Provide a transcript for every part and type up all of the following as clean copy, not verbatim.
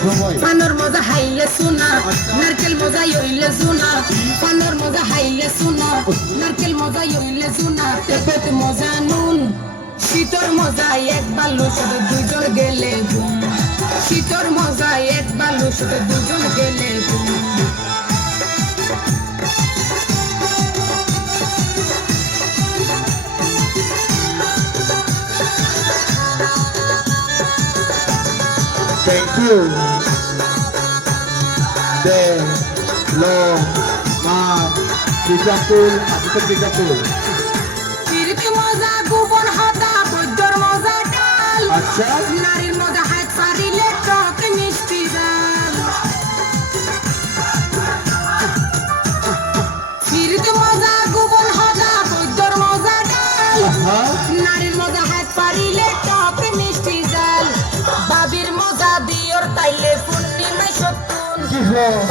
পানোর মজা হাইলে সোনা নারকেল মজা হইলে সোনা পানোর মজা হাইলে সোনা নারকেল মজা হইলে সোনা পেট মজা নুন শীতর মজা এক বালু শুধু দুজন গেলে ঘুম শীতর মজা এক বালু শুধু দুজন গেলে ঘুম Thank you. De lo ma Bijapul, Abdul Bijapul. Pirti moza gubon hata bojjor moza dal. আচ্ছা নারীর মজা হাত পারিলে টক মিষ্টি জাল পিরিতি মজা গubon হতা বজ্জর মজা ডাল নারীর মজা হাত পারিলে টক মিষ্টি জাল বাবির মজা দিওর তাইলে পূর্ণিমায় সত্তুন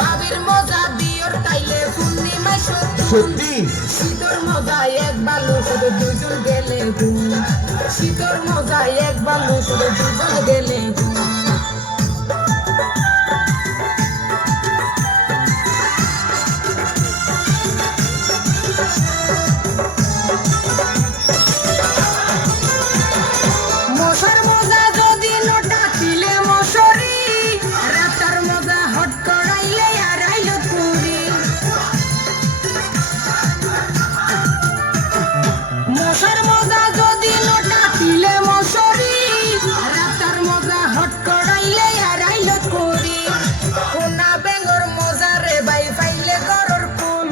বাবির মজা দিওর তাইলে পূর্ণিমায় সত্তুন সত্যি শীতর মজা এক বালু শুধু দুজন গেলে ঘুম শীতর মজা এক বালু শুধু দুজন গেলে ঘুম মশার মজা যদি নোটা দিলে মশারি রাতার মজা হট করাইলে আর আইলো পুরি মশার মজা যদি নোটা দিলে মশারি রাতার মজা হট করাইলে আর আইলো পুরি কোনা বেঙ্গর মজা রে বাই ফাইলে গরর কোন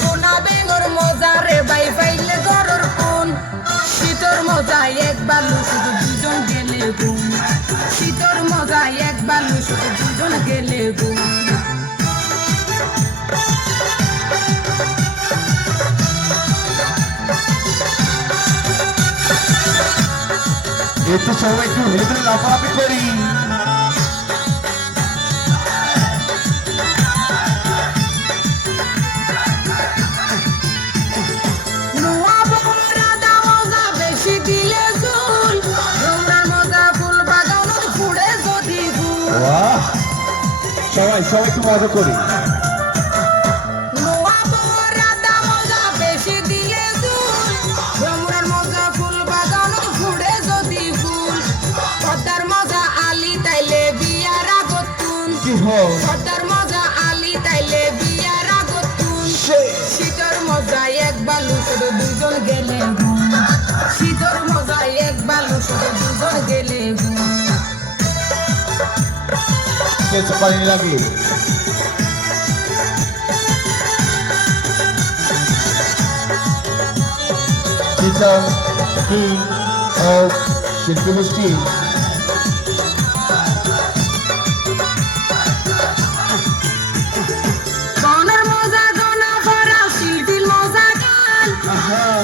কোনা বেঙ্গর মজা রে বাই ফাইলে গরর কোন শীতর মজা এক বালু শুধু দুজন গেলে ঘুম শীতর মজা এক বালু শুধু দুজন গেলে ঘুম একটু সবাই একটু হেলে লাফালাফি করি নোয়া বড়া দা মজা বেশি দিলে জুল রোমরা মজা ফুল বাগানোর ফুড়ে যদি ফুল বাহ সবাই সবাই একটু মজা করি নোয়া বড়া দা মজা বেশি দিলে জুল রোমরার মজা ফুল বাগানোর ফুড়ে যদি ফুল পদ্মার মজা আলি তাইলে বিয়ার আগতুন কি হো পদ্মার মজা আলি তাইলে বিয়ার আগতুন শীতর মজা এক বালু শুধু দুজন গেলে ঘুম শীতর মজা এক বালু শুধু দুজন গেলে ঘুম কিছু পানি লাগে Teacher, King of শিল্পী গোষ্ঠী গনের মজা গনা ভরা শিল্পীর মজা গান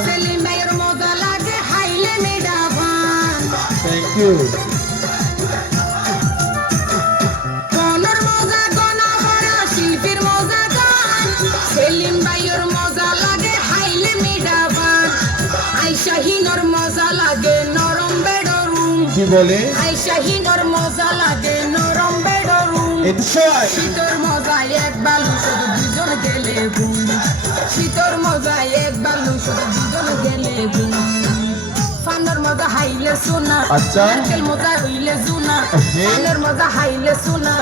সেলিম ভাইয়ের মজা লাগে হাইলে মেডা ভান থ্যাংক ইউ গনের মজা গনা ভরা শিল্পীর মজা গান সেলিম ভাইয়ের মজা লাগে হাইলে মেডা ভান আইশাহিনর মজা লাগে নরম বেডরুম কি বলে আইশাহিনর মজা লাগে নরম বেডরুম একটু সবাই শীতর মজা এক বালু শুধু দুজন গেলে ঘুম শীতর মজা এক বালু শুধু দুজন গেলে ঘুম ফানোর মজা হাইলে সোনা আচ্ছা। নারকেল মজা হইলে জুনা ফানোর মজা হাইলে সোনা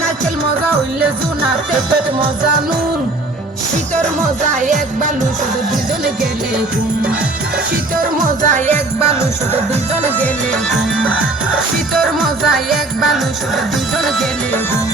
নারকেল মজা হইলে জুনা পেট মজা নুন শীতর মজা এক বালু শুধু দুজন গেলে ঘুম শীতর মজা এক বালু শুধু দুজন গেলে ঘুম শীতর মজা এক বালু শুধু দুজন গেলে ঘুম